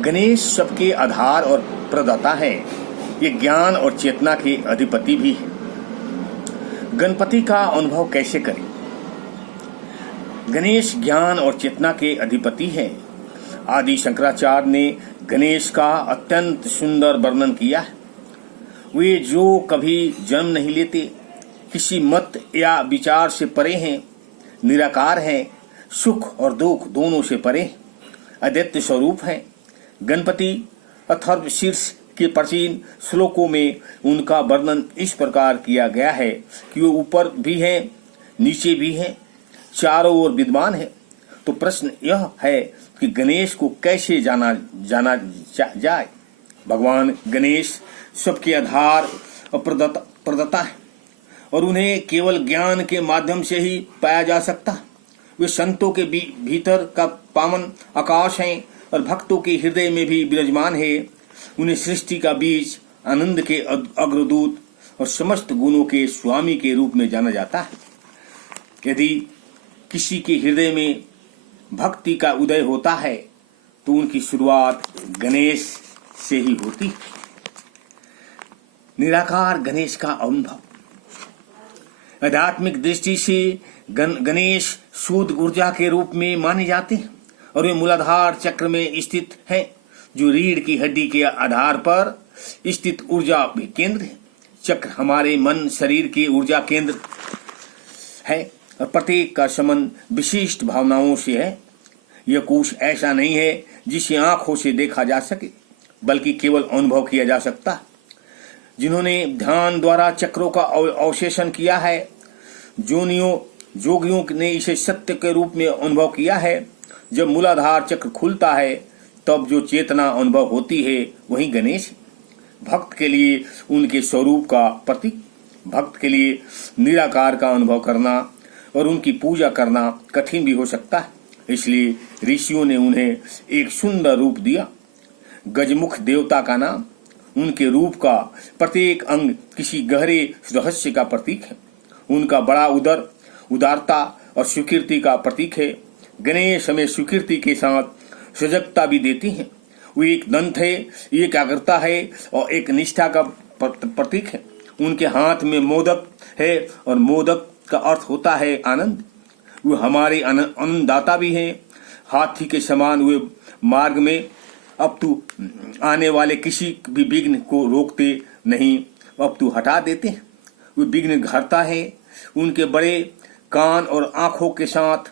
गणेश सबके आधार और प्रदाता है। ये ज्ञान और चेतना के अधिपति भी है। गणपति का अनुभव कैसे करें? गणेश ज्ञान और चेतना के अधिपति है। आदि शंकराचार्य ने गणेश का अत्यंत सुंदर वर्णन किया है। वे जो कभी जन्म नहीं लेते, किसी मत या विचार से परे हैं, निराकार हैं, सुख और दुख दोनों से परे, अद्वितीय स्वरूप है। गणपति अथर्वशीर्ष के प्राचीन श्लोकों में उनका वर्णन इस प्रकार किया गया है कि वे ऊपर भी है, नीचे भी है, चारों ओर विद्यमान है। तो प्रश्न यह है कि गणेश को कैसे जाना जाए? भगवान गणेश सबके आधार और प्रदाता है और उन्हें केवल ज्ञान के माध्यम से ही पाया जा सकता है। वे संतों के भीतर का पावन आकाश हैं और भक्तों के हृदय में भी विराजमान है। उन्हें सृष्टि का बीज, आनंद के अग्रदूत और समस्त गुणों के स्वामी के रूप में जाना जाता है। यदि किसी के हृदय में भक्ति का उदय होता है तो उनकी शुरुआत गणेश से ही होती है। निराकार गणेश का अनुभव। आध्यात्मिक दृष्टि से गणेश शुद्ध ऊर्जा के रूप में माने जाते हैं और वे मूलाधार चक्र में स्थित है, जो रीढ़ की हड्डी के आधार पर स्थित ऊर्जा केंद्र है। चक्र हमारे मन शरीर के ऊर्जा केंद्र है और प्रत्येक का संबंध विशिष्ट भावनाओं से है। यह कोश ऐसा नहीं है जिसे आंखों से देखा जा सके, बल्कि केवल अनुभव किया जा सकता है। जिन्होंने ध्यान द्वारा चक्रों का अवशेषण किया है, जोगियों ने इसे सत्य के रूप में अनुभव किया है। जब मूलाधार चक्र खुलता है तब जो चेतना अनुभव होती है वही गणेश है। भक्त के लिए उनके स्वरूप का प्रतीक। भक्त के लिए निराकार का अनुभव करना और उनकी पूजा करना कठिन भी हो सकता है, इसलिए ऋषियों ने उन्हें एक सुंदर रूप दिया। गजमुख देवता का नाम। उनके रूप का प्रत्येक अंग किसी गहरे रहस्य का प्रतीक है। उनका बड़ा उदारता और स्वीकृति का प्रतीक है। गणेश हमें स्वीकृति के साथ सजगता भी देती हैं। वो एक दंत है, एक एकाग्रता है और एक निष्ठा का प्रतीक है। उनके हाथ में मोदक है और मोदक का अर्थ होता है आनंद। वो हमारे आनंददाता भी हैं। हाथी के समान वे मार्ग में अपितु आने वाले किसी भी विघ्न को रोकते नहीं, अपितु हटा देते हैं। वे विघ्न हरता है। उनके बड़े कान और आंखों के साथ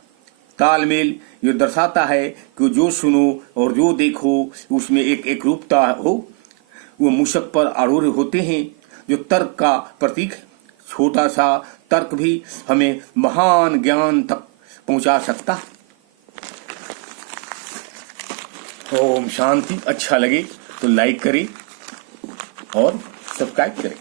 तालमेल ये दर्शाता है कि जो सुनो और जो देखो उसमें एक रूपता हो। वो मूषक पर आरूढ़ होते हैं, जो तर्क का प्रतीक है। छोटा सा तर्क भी हमें महान ज्ञान तक पहुंचा सकता है। ओम शांति। अच्छा लगे तो लाइक करें और सब्सक्राइब करें।